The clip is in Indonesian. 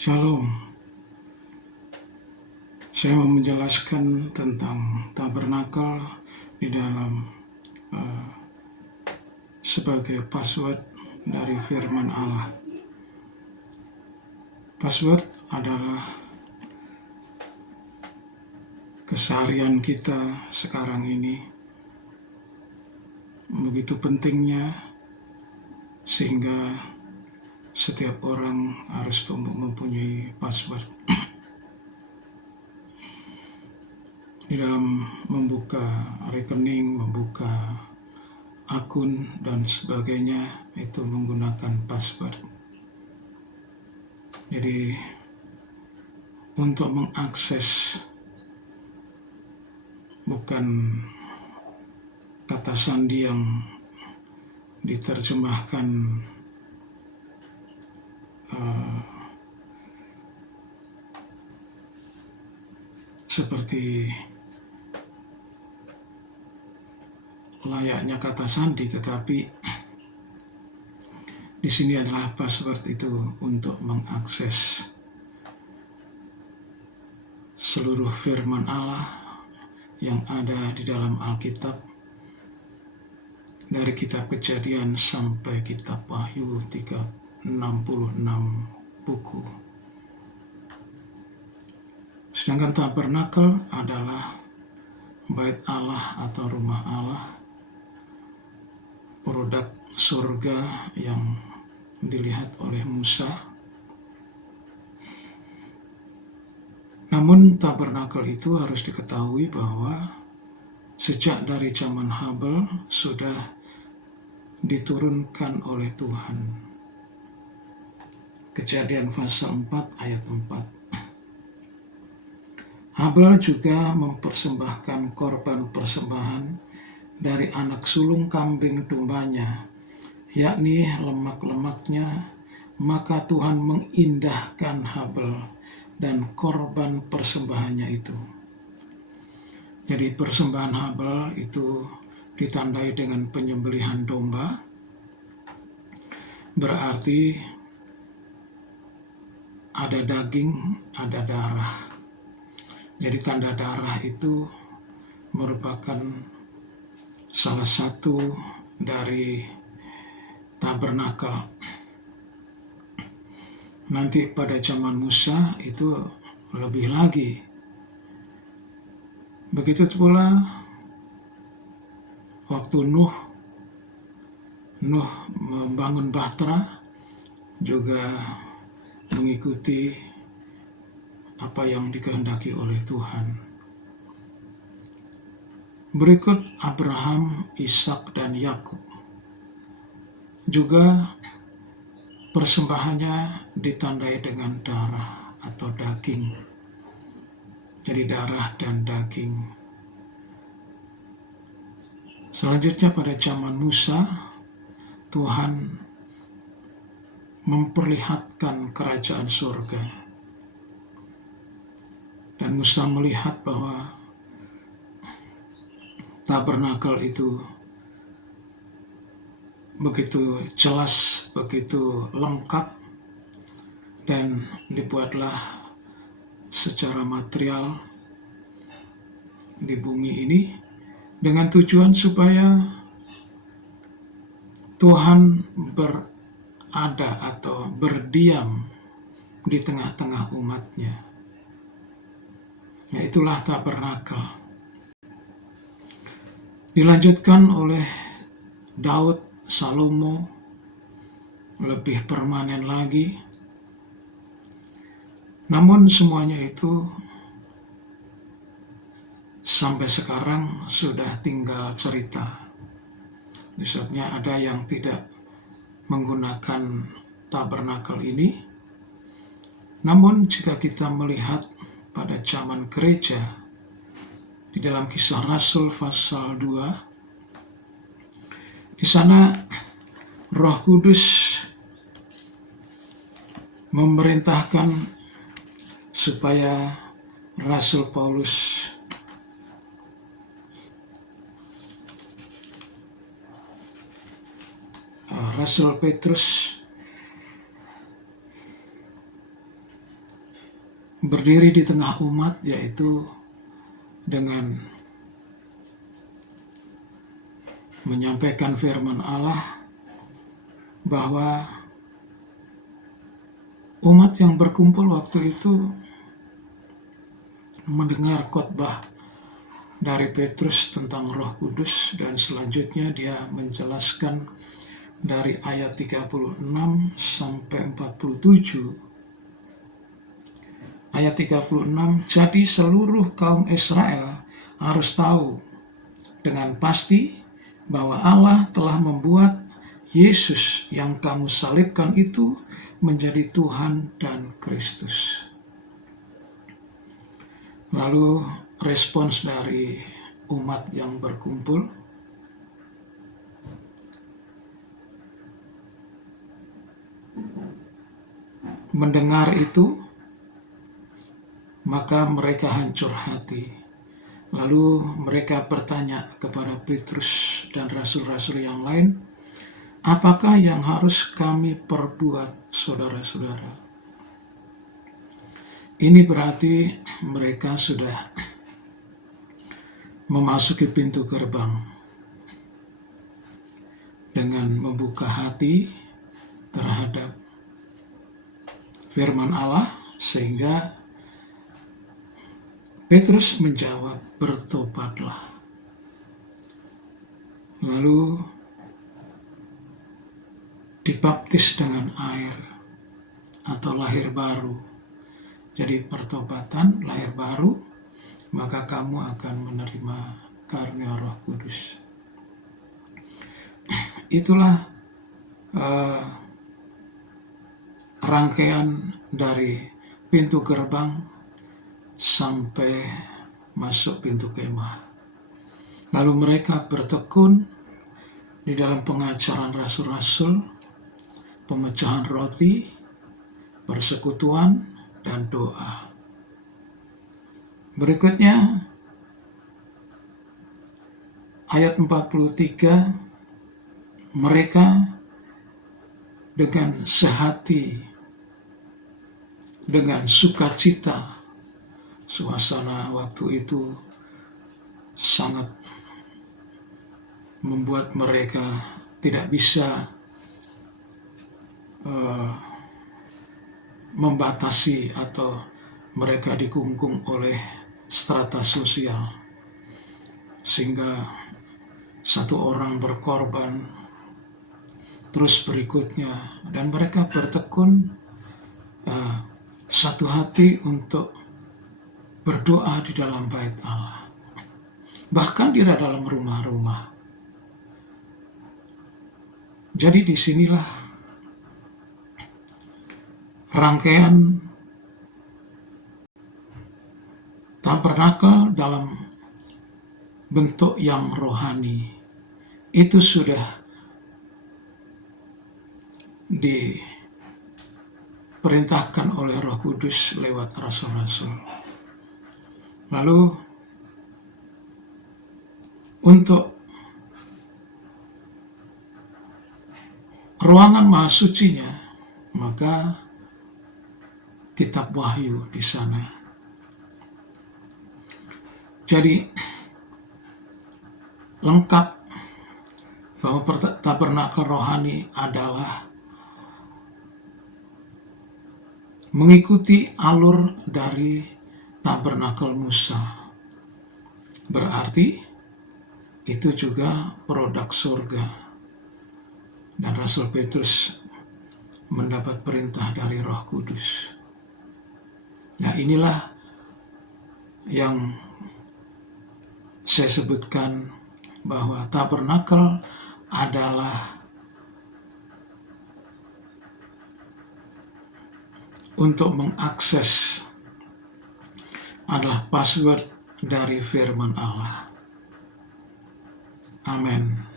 Shalom, saya mau menjelaskan tentang tabernakel di dalam sebagai password dari firman Allah. Password adalah keseharian kita sekarang ini, begitu pentingnya sehingga setiap orang harus mempunyai password. Di dalam membuka rekening, membuka akun, dan sebagainya, itu menggunakan password. Jadi, untuk mengakses bukan kata sandi yang diterjemahkan seperti layaknya kata sandi, tetapi di sini adalah password itu untuk mengakses seluruh firman Allah yang ada di dalam Alkitab, dari kitab Kejadian sampai kitab Wahyu, 66 buku. Sedangkan tabernakel adalah bait Allah atau rumah Allah, produk surga yang dilihat oleh Musa. Namun tabernakel itu harus diketahui bahwa sejak dari zaman Habel sudah diturunkan oleh Tuhan. Kejadian pasal 4 ayat 4. Habel juga mempersembahkan korban persembahan dari anak sulung kambing dombanya, yakni lemak-lemaknya, maka Tuhan mengindahkan Habel dan korban persembahannya itu. Jadi persembahan Habel itu ditandai dengan penyembelihan domba, berarti ada daging, ada darah. Jadi tanda darah itu merupakan salah satu dari tabernakel. Nanti pada zaman Musa itu lebih lagi. Begitu pula waktu Nuh membangun Bahtera juga mengikuti apa yang dikehendaki oleh Tuhan. Berikut Abraham, Ishak, dan Yakub. Juga persembahannya ditandai dengan darah atau daging. Jadi darah dan daging. Selanjutnya pada zaman Musa, Tuhan memperlihatkan kerajaan surga. Dan Musa melihat bahwa tabernakel itu begitu jelas, begitu lengkap, dan dibuatlah secara material di bumi ini dengan tujuan supaya Tuhan berada atau berdiam di tengah-tengah umatnya. Ya, itulah tabernakel. Dilanjutkan oleh Daud, Salomo, lebih permanen lagi. Namun semuanya itu sampai sekarang sudah tinggal cerita. Misalnya ada yang tidak menggunakan tabernakel ini. Namun jika kita melihat pada zaman gereja, di dalam Kisah Rasul pasal 2, di sana Roh Kudus memerintahkan supaya Rasul Paulus Rasul Petrus berdiri di tengah umat, yaitu dengan menyampaikan firman Allah, bahwa umat yang berkumpul waktu itu mendengar khotbah dari Petrus tentang Roh Kudus, dan selanjutnya dia menjelaskan dari ayat 36 sampai 47. Ayat 36, jadi seluruh kaum Israel harus tahu dengan pasti bahwa Allah telah membuat Yesus yang kamu salibkan itu menjadi Tuhan dan Kristus. Lalu respons dari umat yang berkumpul, mendengar itu, maka mereka hancur hati. Lalu mereka bertanya kepada Petrus dan rasul-rasul yang lain, apakah yang harus kami perbuat, saudara-saudara? Ini berarti mereka sudah memasuki pintu gerbang dengan membuka hati terhadap firman Allah, sehingga Petrus menjawab, bertobatlah. Lalu dibaptis dengan air atau lahir baru. Jadi pertobatan, lahir baru, maka kamu akan menerima karunia Roh Kudus. Itulah rangkaian dari pintu gerbang sampai masuk pintu kemah. Lalu mereka bertekun di dalam pengajaran rasul-rasul, pemecahan roti, persekutuan, dan doa. Berikutnya ayat 43, mereka dengan sehati, dengan sukacita. Suasana waktu itu sangat membuat mereka tidak bisa membatasi atau mereka dikungkung oleh strata sosial, sehingga satu orang berkorban, terus berikutnya, dan mereka bertekun satu hati untuk berdoa di dalam bait Allah, bahkan di dalam rumah-rumah. Jadi disinilah rangkaian tabernakel dalam bentuk yang rohani itu sudah diperintahkan oleh Roh Kudus lewat rasul-rasul. Lalu untuk ruangan maha sucinya, maka kitab Wahyu di sana. Jadi lengkap bahwa tabernakel rohani adalah mengikuti alur dari tabernakel Musa. Berarti itu juga produk surga. Dan Rasul Petrus mendapat perintah dari Roh Kudus. Nah, inilah yang saya sebutkan, bahwa tabernakel adalah untuk mengakses, adalah password dari firman Allah. Amin.